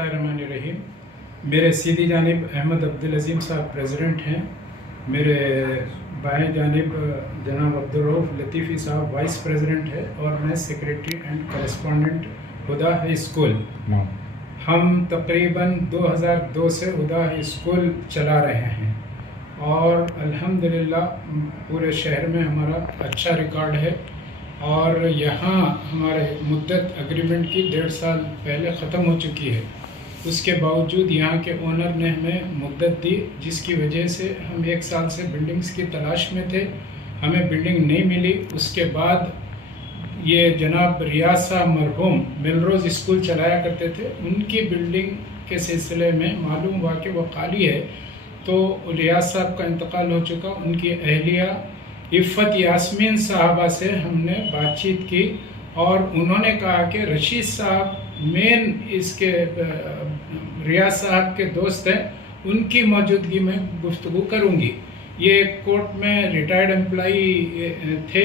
बिस्मिल्लाहिर्रहमानिर्रहीम। मेरे सीधी जानिब अहमद अब्दुल अजीम साहब प्रेसिडेंट हैं। मेरे बाएं जानिब जनाब अब्दुर्रऊफ लतीफ़ी साहब वाइस प्रेसिडेंट है और मैं secretary and correspondent Huda high school. हम तकरीबन 2002 से हुदा हाई स्कूल चला रहे हैं और अल्हम्दुलिल्लाह पूरे शहर में हमारा अच्छा रिकॉर्ड है। और यहाँ हमारे मुद्दत एग्रीमेंट की 1.5 साल पहले ख़त्म हो चुकी है। उसके बावजूद यहाँ के ओनर ने हमें मुद्दत दी, जिसकी वजह से हम 1 साल से बिल्डिंग्स की तलाश में थे। हमें बिल्डिंग नहीं मिली। उसके बाद ये जनाब रियाज साहब मरहूम मिलरोज़ स्कूल चलाया करते थे, उनकी बिल्डिंग के सिलसिले में मालूम हुआ कि वो खाली है। तो रियाज साहब का इंतकाल हो चुका। उनकी अहलिया इफ़्फ़त यास्मीन साहबा से हमने बातचीत की और उन्होंने कहा कि रशीद साहब मेन इसके रियाज साहब के दोस्त हैं, उनकी मौजूदगी में गुफ्तगू करूँगी। ये कोर्ट में रिटायर्ड एम्प्लॉई थे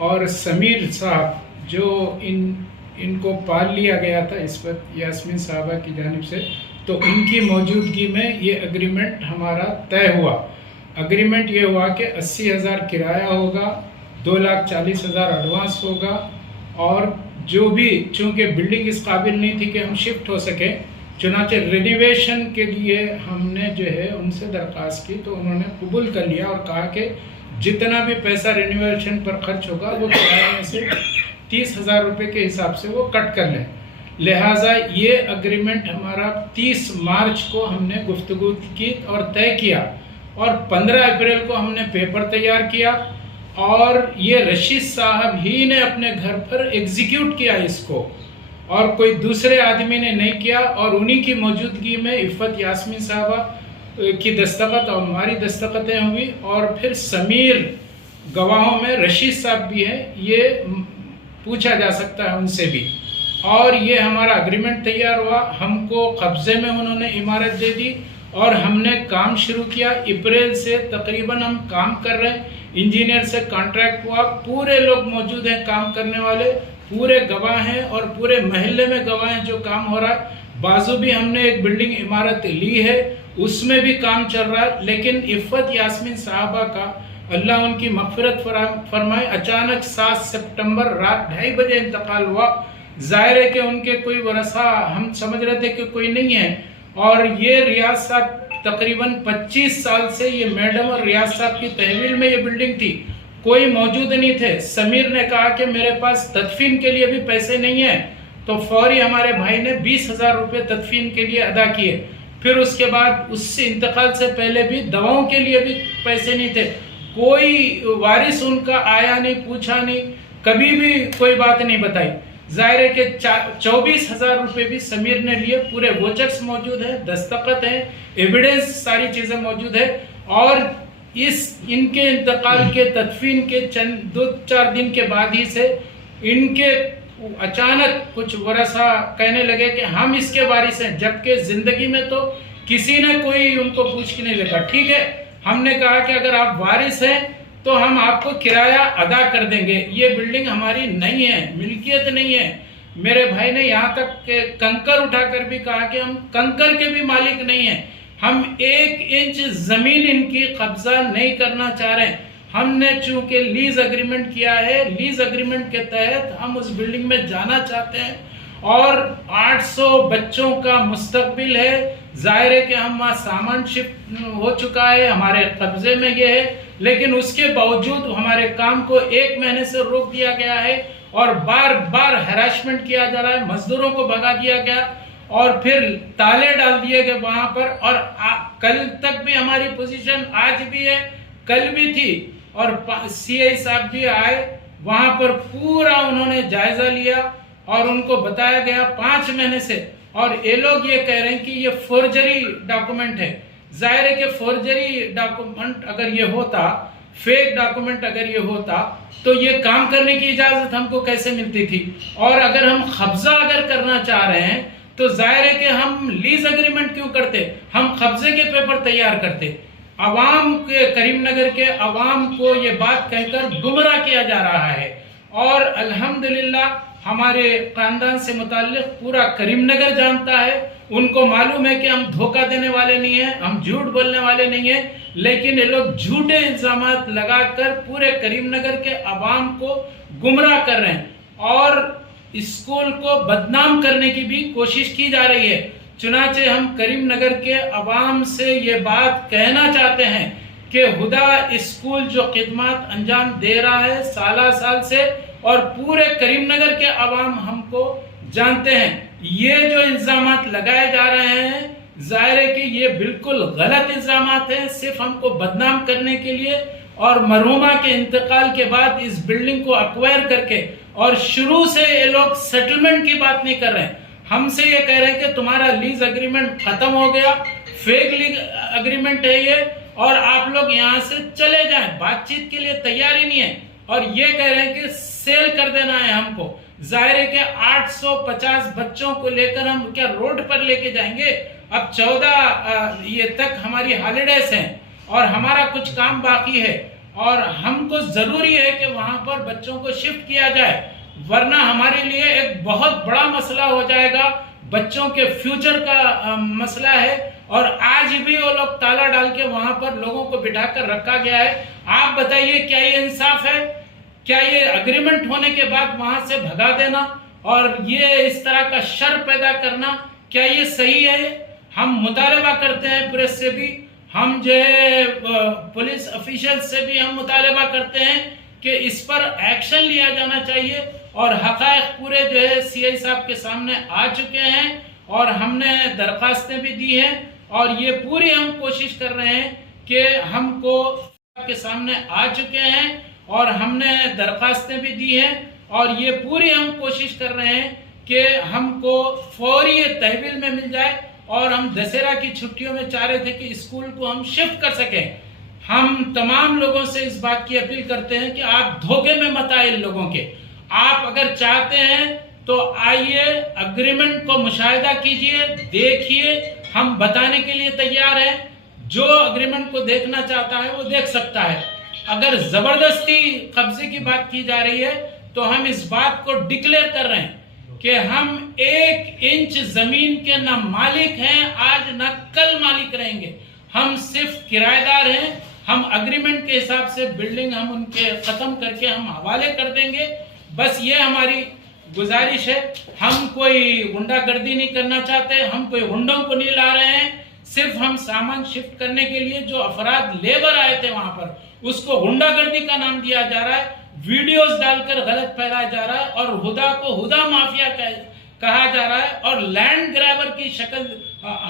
और समीर साहब जो इनको पाल लिया गया था इफ़्फ़त यास्मीन साहबा की जानिब से, तो उनकी मौजूदगी में ये एग्रीमेंट हमारा तय हुआ। एग्रीमेंट ये हुआ कि 80,000 किराया होगा, 2,40,000 एडवांस होगा और जो भी, चूँकि बिल्डिंग इस काबिल नहीं थी कि हम शिफ्ट हो सकें, चुनाचे रिनोवेशन के लिए हमने जो है उनसे दरख्वास्त की, तो उन्होंने कबूल कर लिया और कहा कि जितना भी पैसा रिनोवेशन पर खर्च होगा वो किराए में से 30,000 रुपये के हिसाब से वो कट कर लें। लिहाजा ये एग्रीमेंट हमारा 30 मार्च को हमने गुफ्तगू की और तय किया और 15 अप्रैल को हमने पेपर तैयार किया और ये रशीद साहब ही ने अपने घर पर एग्जीक्यूट किया इसको, और कोई दूसरे आदमी ने नहीं किया। और उन्हीं की मौजूदगी में इफ़्फ़त यास्मीन साहबा की दस्तखत और हमारी दस्तखतें हुई और फिर समीर गवाहों में रशीद साहब भी हैं, ये पूछा जा सकता है उनसे भी। और ये हमारा एग्रीमेंट तैयार हुआ। हमको कब्ज़े में उन्होंने इमारत दे दी और हमने काम शुरू किया। अप्रैल से तकरीबन हम काम कर रहे हैं। इंजीनियर से कॉन्ट्रैक्ट हुआ, पूरे लोग मौजूद हैं काम करने वाले, पूरे गवाह हैं और पूरे महल्ले में गवाह हैं जो काम हो रहा है। बाजू भी हमने एक बिल्डिंग इमारत ली है, उसमें भी काम चल रहा है। लेकिन इफ़्फ़त यास्मीन साहबा का अल्लाह उनकी मग़फ़िरत फरमाए, अचानक 7 सितंबर रात 2:30 बजे इंतकाल हुआ। ज़ाहिर है कि उनके कोई वरसा, हम समझ रहे थे कि कोई नहीं है। और ये रियाज साहब तकरीबन 25 साल से, ये मैडम और रियाज साहब की तहवील में ये बिल्डिंग थी, कोई मौजूद नहीं थे। समीर ने कहा कि मेरे पास तदफीन के लिए भी पैसे नहीं है, तो फौरी हमारे भाई ने 20,000 रुपये तदफीन के लिए अदा किए। फिर उसके बाद उससे इंतकाल से पहले भी दवाओं के लिए भी पैसे नहीं थे। कोई वारिस उनका आया नहीं, पूछा नहीं, कभी भी कोई बात नहीं बताई। जाहिर है कि 24,000 रुपये भी समीर ने लिए। पूरे वोचर्स मौजूद है, दस्तखत है, एविडेंस, सारी चीज़ें मौजूद है। और इनके इंतकाल के तदफीन के 2-4 दिन के बाद ही से इनके अचानक कुछ वरसा कहने लगे कि हम इसके वारिस हैं, जबकि ज़िंदगी में तो किसी ने कोई उनको पूछ के नहीं देखा। ठीक है, हमने कहा कि अगर आप वारिस हैं तो हम आपको किराया अदा कर देंगे। ये बिल्डिंग हमारी नहीं है, मिल्कियत नहीं है। मेरे भाई ने यहाँ तक के कंकर उठाकर भी कहा कि हम कंकर के भी मालिक नहीं हैं, हम 1 इंच ज़मीन इनकी कब्जा नहीं करना चाह रहे हैं। हमने चूँकि लीज एग्रीमेंट किया है, लीज एग्रीमेंट के तहत हम उस बिल्डिंग में जाना चाहते हैं और 800 बच्चों का मुस्तकबिल है। जाहिर है कि हम वहाँ सामान शिफ्ट हो चुका है, हमारे कब्जे में ये है, लेकिन उसके बावजूद हमारे काम को 1 महीने से रोक दिया गया है और बार बार हैरेसमेंट किया जा रहा है। मजदूरों को भगा दिया गया और फिर ताले डाल दिए गए वहाँ पर। और कल तक भी हमारी पोजीशन आज भी है, कल भी थी। और CI साहब भी आए, वहाँ पर पूरा उन्होंने जायजा लिया और उनको बताया गया 5 महीने से। और ये लोग ये कह रहे हैं कि ये फोर्जरी डॉक्यूमेंट है। जाहिर है कि फोर्जरी डॉक्यूमेंट अगर ये होता, फेक डॉक्यूमेंट अगर ये होता, तो ये काम करने की इजाज़त हमको कैसे मिलती थी। और अगर हम कब्जा अगर करना चाह रहे हैं तो जाहिर है कि हम लीज एग्रीमेंट क्यों करते, हम कब्जे के पेपर तैयार करते। अवाम के, करीमनगर के अवाम को ये बात कहकर गुमराह किया जा रहा है। और अल्हम्दुलिल्लाह हमारे ख़ानदान से मुताल्लिक़ पूरा करीमनगर जानता है उनको मालूम है कि हम धोखा देने वाले नहीं हैं, हम झूठ बोलने वाले नहीं हैं, लेकिन ये लोग झूठे इल्जाम लगाकर पूरे करीमनगर के अवाम को गुमराह कर रहे हैं और स्कूल को बदनाम करने की भी कोशिश की जा रही है। चुनाचे हम करीमनगर के अवाम से ये बात कहना चाहते हैं कि हुदा स्कूल जो खिदमत अंजाम दे रहा है साल से, और पूरे करीमनगर के अवाम हमको जानते हैं। ये जो इल्जामात लगाए जा रहे हैं जाहिर है कि ये बिल्कुल गलत इल्जामात हैं, सिर्फ हमको बदनाम करने के लिए। और मरहुमा के इंतकाल के बाद इस बिल्डिंग को एक्वायर करके, और शुरू से ये लोग सेटलमेंट की बात नहीं कर रहे हैं, हमसे ये कह रहे हैं कि तुम्हारा लीज एग्रीमेंट खत्म हो गया, फेक लीज एग्रीमेंट है ये, और आप लोग यहाँ से चले जाएं, बातचीत के लिए तैयार ही नहीं है। और ये कह रहे हैं कि सेल कर देना है हमको। जाहिर है कि 850 बच्चों को लेकर हम क्या रोड पर लेके जाएंगे। अब 14 ये तक हमारी हॉलीडेज हैं और हमारा कुछ काम बाकी है, और हमको जरूरी है कि वहां पर बच्चों को शिफ्ट किया जाए, वरना हमारे लिए एक बहुत बड़ा मसला हो जाएगा। बच्चों के फ्यूचर का मसला है, और आज भी वो लोग ताला डाल के वहां पर लोगों को बिठाकर रखा गया है। आप बताइए क्या ये इंसाफ है? क्या ये एग्रीमेंट होने के बाद वहां से भगा देना और ये इस तरह का शर पैदा करना, क्या ये सही है? हम मुतालबा करते हैं प्रेस से भी, हम जो है पुलिस ऑफिशियल से भी हम मुतालबा करते हैं कि इस पर एक्शन लिया जाना चाहिए। और हकायक पूरे जो है सीआई साहब के सामने आ चुके हैं, और हमने दरखास्तें भी दी हैं, और ये पूरी हम कोशिश कर रहे हैं कि हमको के सामने आ चुके हैं, और हमने दरखास्तें भी दी हैं, और ये पूरी हम कोशिश कर रहे हैं कि हमको फौरी तहवील में मिल जाए, और हम दशहरा की छुट्टियों में चाह रहे थे कि स्कूल को हम शिफ्ट कर सकें। हम तमाम लोगों से इस बात की अपील करते हैं कि आप धोखे में मत आए इन लोगों के। आप अगर चाहते हैं तो आइए, एग्रीमेंट को मुशाहिदा कीजिए, देखिए, हम बताने के लिए तैयार हैं। जो एग्रीमेंट को देखना चाहता है वो देख सकता है। अगर जबरदस्ती कब्जे की बात की जा रही है तो हम इस बात को डिक्लेयर कर रहे हैं कि हम 1 इंच जमीन के न मालिक हैं, आज न कल मालिक रहेंगे। हम सिर्फ किराएदार हैं। हम एग्रीमेंट के हिसाब से बिल्डिंग हम उनके खत्म करके हम हवाले कर देंगे। बस ये हमारी गुजारिश है। हम कोई गुंडागर्दी नहीं करना चाहते, हम कोई गुंडों को नहीं ला रहे हैं। सिर्फ हम सामान शिफ्ट करने के लिए जो अफराद लेबर आए थे वहां पर, उसको गुंडागर्दी का नाम दिया जा रहा है, वीडियोस डालकर गलत फैलाया जा रहा है, और हुदा को हुदा माफिया कहा जा रहा है, और लैंड ग्रैबर की शक्ल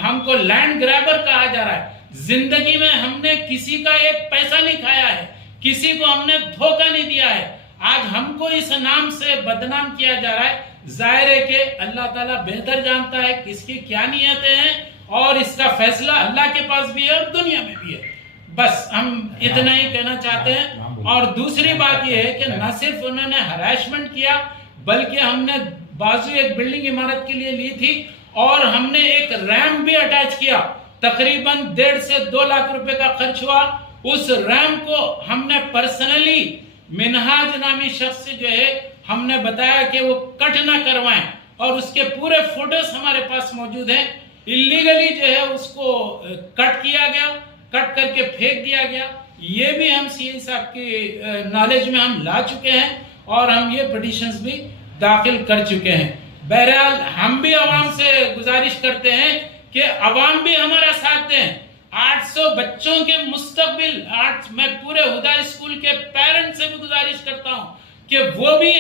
हमको लैंड ग्रैबर कहा जा रहा है। जिंदगी में हमने किसी का एक पैसा नहीं खाया है, किसी को हमने धोखा नहीं दिया है। आज हमको इस नाम से बदनाम किया जा रहा है। जाहिर है कि अल्लाह ताला बेहतर जानता है किसकी क्या नियतें हैं, और इसका फैसला अल्लाह के पास भी है और दुनिया में भी है। बस हम इतना ही कहना चाहते हैं। और दूसरी बात यह है कि न सिर्फ उन्होंने हरासमेंट किया, बल्कि हमने बाजू एक बिल्डिंग इमारत के लिए ली थी, और हमने एक रैम्प भी अटैच किया। तकरीबन 1.5 से 2 लाख रुपए का खर्च हुआ। उस रैम्प को हमने पर्सनली मिनहाज नामी शख्स से जो है हमने बताया कि वो कट ना करवाएं, और उसके पूरे फोटोज हमारे पास मौजूद हैं। इलीगली जो है उसको कट किया गया, कट करके फेंक दिया गया। ये भी हम सीएम साहब की नॉलेज में हम ला चुके हैं, और हम ये पिटीशंस भी दाखिल कर चुके हैं। बहरहाल हम भी आवाम से गुजारिश करते हैं कि आवाम भी हमारा साथ दें। 800 बच्चों के मुस्तकबिल, मैं पूरे हुदा स्कूल के पेरेंट्स से भी गुजारिश करता हूं कि वो भी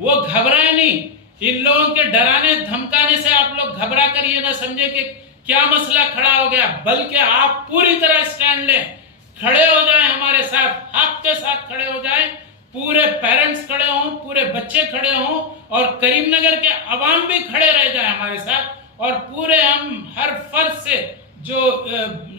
वो घबराए नहीं। इन लोगों के डराने धमकाने से आप लोग घबरा कर ये ना समझे कि क्या मसला खड़ा हो गया, बल्कि आप पूरी तरह स्टैंड लें, खड़े हो जाएं हमारे साथ, हक के साथ खड़े हो जाएं। पूरे पेरेंट्स खड़े हों, पूरे बच्चे खड़े हों, और करीमनगर के अवाम भी खड़े रह जाए हमारे साथ। और पूरे हम हर फर्ज से जो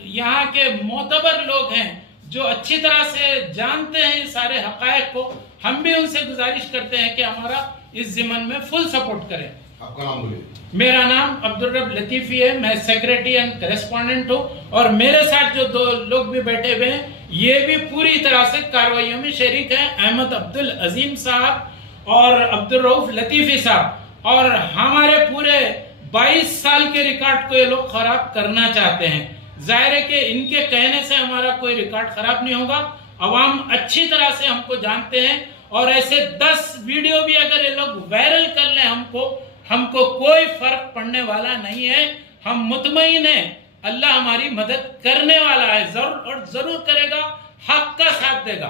यहाँ के मोतबर लोग हैं, जो अच्छी तरह से जानते हैं ये सारे हकायक को, हम भी उनसे गुजारिश करते हैं कि हमारा इस ज़िमन में फुल सपोर्ट करें। आपका नाम बोलिए। मेरा नाम अब्दुल रब लतीफ़ी है, मैं सेक्रेटरी एंड करेस्पॉन्डेंट हूँ, और मेरे साथ जो 2 लोग भी बैठे हुए हैं ये भी पूरी तरह से कार्रवाइयों में शरीक हैं। अहमद अब्दुल अजीम साहब और अब्दुल रऊफ लतीफ़ी साहब, और हमारे पूरे 22 साल के रिकॉर्ड को ये लोग खराब करना चाहते हैं। जाहिर है कि इनके कहने से हमारा कोई रिकॉर्ड खराब नहीं होगा। अवाम अच्छी तरह से हमको जानते हैं और ऐसे 10 वीडियो भी अगर ये लोग वायरल कर लें हमको कोई फर्क पड़ने वाला नहीं है। हम मुतमईन हैं, अल्लाह हमारी मदद करने वाला है, जरूर और जरूर करेगा, हक का साथ देगा।